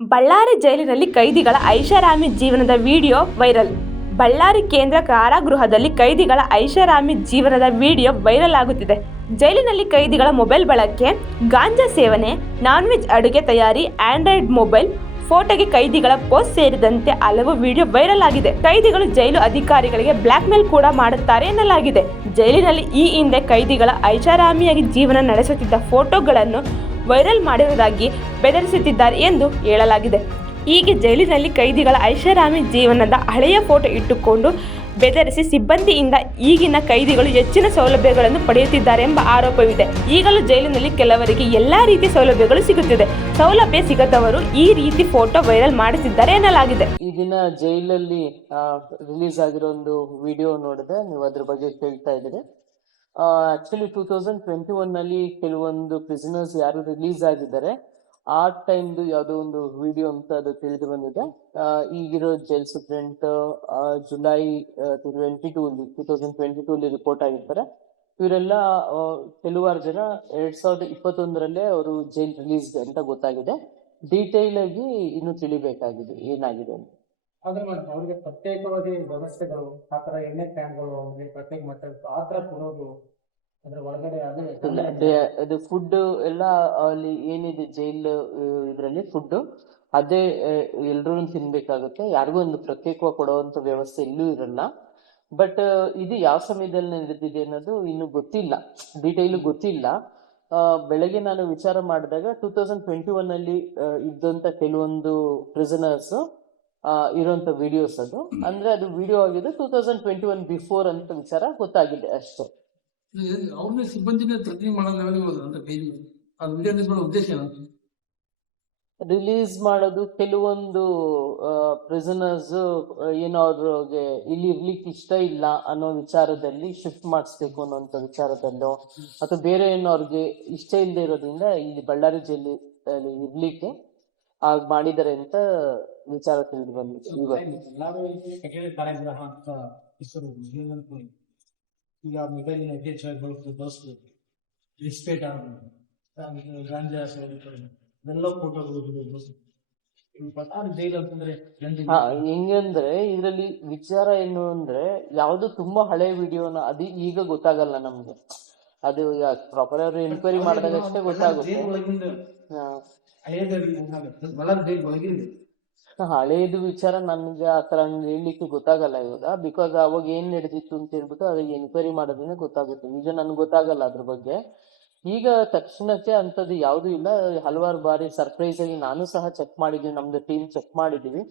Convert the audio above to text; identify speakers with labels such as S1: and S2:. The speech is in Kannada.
S1: ಬಳ್ಳಾರಿ ಜೈಲಿನಲ್ಲಿ ಕೈದಿಗಳ ಐಷಾರಾಮಿ ಜೀವನದ ವಿಡಿಯೋ ವೈರಲ್. ಬಳ್ಳಾರಿ ಕೇಂದ್ರ ಕಾರಾಗೃಹದಲ್ಲಿ ಕೈದಿಗಳ ಐಷಾರಾಮಿ ಜೀವನದ ವಿಡಿಯೋ ವೈರಲ್ ಆಗುತ್ತಿದೆ. ಜೈಲಿನಲ್ಲಿ ಕೈದಿಗಳ ಮೊಬೈಲ್ ಬಳಕೆ, ಗಾಂಜಾ ಸೇವನೆ ನಾನ್ ವೆಜ್ ಅಡುಗೆ ತಯಾರಿ, ಆಂಡ್ರಾಯ್ಡ್ ಮೊಬೈಲ್, ಫೋಟೋಗೆ ಕೈದಿಗಳ ಪೋಸ್ಟ್ ಸೇರಿದಂತೆ ಹಲವು ವಿಡಿಯೋ ವೈರಲ್ ಆಗಿದೆ. ಕೈದಿಗಳು ಜೈಲು ಅಧಿಕಾರಿಗಳಿಗೆ ಬ್ಲಾಕ್ ಮೇಲ್ ಕೂಡ ಮಾಡುತ್ತಾರೆ ಎನ್ನಲಾಗಿದೆ. ಜೈಲಿನಲ್ಲಿ ಈ ಹಿಂದೆ ಕೈದಿಗಳ ಐಷಾರಾಮಿಯಾಗಿ ಜೀವನ ನಡೆಸುತ್ತಿದ್ದ ಫೋಟೋಗಳನ್ನು ವೈರಲ್ ಮಾಡಿರುವುದಾಗಿ ಬೆದರಿಸುತ್ತಿದ್ದಾರೆ ಎಂದು ಹೇಳಲಾಗಿದೆ. ಹೀಗೆ ಜೈಲಿನಲ್ಲಿ ಕೈದಿಗಳ ಐಷಾರಾಮಿ ಜೀವನದ ಹಳೆಯ ಫೋಟೋ ಇಟ್ಟುಕೊಂಡು ಬೆದರಿಸಿ ಸಿಬ್ಬಂದಿಯಿಂದ ಈಗಿನ ಕೈದಿಗಳು ಹೆಚ್ಚಿನ ಸೌಲಭ್ಯಗಳನ್ನು ಪಡೆಯುತ್ತಿದ್ದಾರೆ ಎಂಬ ಆರೋಪವಿದೆ. ಈಗಲೂ ಜೈಲಿನಲ್ಲಿ ಕೆಲವರಿಗೆ ಎಲ್ಲ ರೀತಿಯ ಸೌಲಭ್ಯಗಳು ಸಿಗುತ್ತಿದೆ. ಸೌಲಭ್ಯ ಸಿಗದವರು ಈ ರೀತಿ ಫೋಟೋ ವೈರಲ್ ಮಾಡುತ್ತಿದ್ದಾರೆ ಎನ್ನಲಾಗಿದೆ.
S2: ಈ ದಿನ ಜೈಲಲ್ಲಿ ರಿಲೀಸ್ ಆಗಿರೋ ಒಂದು ವಿಡಿಯೋ ನೋಡಿದೆ ನೀವು ಅದ್ರ ಬಗ್ಗೆ ಕೇಳ್ತಾ ಇದ್ದೀರಿ. ಆಕ್ಚುಲಿ ಟೂ ತೌಸಂಡ್ ಟ್ವೆಂಟಿ ಒನ್ನಲ್ಲಿ ಕೆಲವೊಂದು ಪ್ರಿಸನರ್ಸ್ ಯಾರು ರಿಲೀಸ್ ಆಗಿದ್ದಾರೆ. ಆ ಟೈಮ್ದು ಯಾವುದೋ ಒಂದು ವಿಡಿಯೋ ಅಂತ ಅದು ತಿಳಿದು ಬಂದಿದೆ. ಈಗಿರೋ jail superintendent July twenty two two thousand twenty two ಅಲ್ಲಿ ರಿಪೋರ್ಟ್ ಆಗಿರ್ತಾರೆ. ಇವರೆಲ್ಲ ಕೆಲವಾರು ಜನ ಎರಡ್ ಸಾವಿರದ ಇಪ್ಪತ್ತೊಂದರಲ್ಲೇ ಅವರು ಜೈಲ್ ರಿಲೀಸ್ ಅಂತ ಗೊತ್ತಾಗಿದೆ. ಡೀಟೇಲ್ ಆಗಿ ಇನ್ನು ತಿಳಿಬೇಕಾಗಿದೆ ಏನಾಗಿದೆ ಅಂತ.
S3: ಆದ್ರೆ ಅವ್ರಿಗೆ ಪ್ರತ್ಯೇಕವಾಗಿ ವ್ಯವಸ್ಥೆಗಳು ಆ ತರ ಎಣ್ಣೆ ಕ್ಯಾನ್ಗಳು ಅವ್ರಿಗೆ ಪ್ರತ್ಯೇಕ ಮತ್ತೆ ಆ ತರ ಕೊಡೋದು ಅದ್ರ ಒಳಗಡೆ ಅದೇ
S2: ಫುಡ್ ಎಲ್ಲ ಅಲ್ಲಿ ಏನಿದೆ ಜೈಲ್ ಇದ್ರಲ್ಲಿ ಫುಡ್ ಅದೇ ಎಲ್ರೂ ತಿನ್ಬೇಕಾಗುತ್ತೆ. ಯಾರಿಗೂ ಒಂದು ಪ್ರತ್ಯೇಕವಾಗಿ ಕೊಡುವಂತ ವ್ಯವಸ್ಥೆ ಎಲ್ಲೂ ಇರಲ್ಲ. ಬಟ್ ಇದು ಯಾವ ಸಮಯದಲ್ಲಿ ನಡೆದಿದೆ ಅನ್ನೋದು ಇನ್ನು ಗೊತ್ತಿಲ್ಲ. ಡೀಟೇಲ್ ಗೊತ್ತಿಲ್ಲ. ಬೆಳಗ್ಗೆ ನಾನು ವಿಚಾರ ಮಾಡಿದಾಗ ಟೂ ತೌಸಂಡ್ ಟ್ವೆಂಟಿ ಒನ್ ಅಲ್ಲಿ ಇದ್ದಂತ ಕೆಲವೊಂದು ಪ್ರಿಸನರ್ಸ್ ಇರುವಂತ ವಿಡಿಯೋಸ್ ಅದು. ಅಂದ್ರೆ ಅದು ವಿಡಿಯೋ ಆಗಿದೆ two thousand twenty one before ಅಂತ ವಿಚಾರ ಗೊತ್ತಾಗಿದೆ ಅಷ್ಟೇ.
S4: ಅವ್ರನ್ನೇ ಸಿಬ್ಬಂದಿನೇ ತರ್ಜಿ ಮಾಡೋ ಉದ್ದೇಶ
S2: ರಿಲೀಸ್ ಮಾಡೋದು ಕೆಲವೊಂದು ಪ್ರಿಸನರ್ಸ್ ಏನೋ ಅವ್ರಿಗೆ ಇಲ್ಲಿ ಇರ್ಲಿಕ್ಕೆ ಇಷ್ಟ ಇಲ್ಲ ಅನ್ನೋ ವಿಚಾರದಲ್ಲಿ ಶಿಫ್ಟ್ ಮಾಡಿಸ್ಬೇಕು ಅನ್ನೋಂಥ ವಿಚಾರದಲ್ಲೋ ಅಥವಾ ಬೇರೆ ಏನೋ ಅವ್ರಿಗೆ ಇಷ್ಟ ಇಲ್ಲದೆ ಇರೋದ್ರಿಂದ ಇಲ್ಲಿ ಬಳ್ಳಾರಿ ಜಿಲ್ಲೆ ಇರ್ಲಿಕ್ಕೆ ಆಗ ಮಾಡಿದ್ದಾರೆ ಅಂತ ವಿಚಾರ ತಿಳಿದು ಬಂದಿತ್ತು ಇವತ್ತು.
S3: ಈಗ ಮೊಬೈಲ್ ಹೆಚ್ಚಾಗಿ ಬಳಸೋದು ಬಸ್ಸು ರಿಸ್ಪೇಟ್ ಆಗೋದು. ಗಾಂಜಾ ಎಲ್ಲ ಫೋಟೋಗಳು
S2: ಹೆಂಗಂದ್ರೆ ಇದ್ರಲ್ಲಿ ವಿಚಾರ ಏನು ಅಂದ್ರೆ ಯಾವ್ದು ತುಂಬಾ ಹಳೆ ವಿಡಿಯೋನ ಅದು ಈಗ ಗೊತ್ತಾಗಲ್ಲ ನಮ್ಗೆ. ಅದು ಪ್ರಾಪರ್ ಅವ್ರು ಎನ್ಕ್ವೈರಿ ಮಾಡಿದಾಗ ಅಷ್ಟೇ ಗೊತ್ತಾಗುತ್ತೆ. ಹಳೇದು ವಿಚಾರ ನನ್ಗೆ ಆ ತರ ಹೇಳಲಿಕ್ಕೆ ಗೊತ್ತಾಗಲ್ಲ ಇವಾಗ. ಬಿಕಾಸ್ ಅವಾಗ ಏನ್ ನಡೆದಿತ್ತು ಅಂತ ಹೇಳ್ಬಿಟ್ಟು ಅದಕ್ಕೆ ಎನ್ಕ್ವೈರಿ ಮಾಡೋದೇ ಗೊತ್ತಾಗುತ್ತೆ. ಈಗ ನನ್ಗೆ ಗೊತ್ತಾಗಲ್ಲ ಅದ್ರ ಬಗ್ಗೆ. ಈಗ ತಕ್ಷಣಕ್ಕೆ ಅಂತದ್ದು ಯಾವ್ದು ಇಲ್ಲ. ಹಲವಾರು ಬಾರಿ ಸರ್ಪ್ರೈಸ್ ಆಗಿ ನಾನು ಸಹ ಚೆಕ್ ಮಾಡಿದ್ದೀನಿ ನಮ್ದು ಟೀಮ್ ಚೆಕ್ ಮಾಡಿದೀವಿ.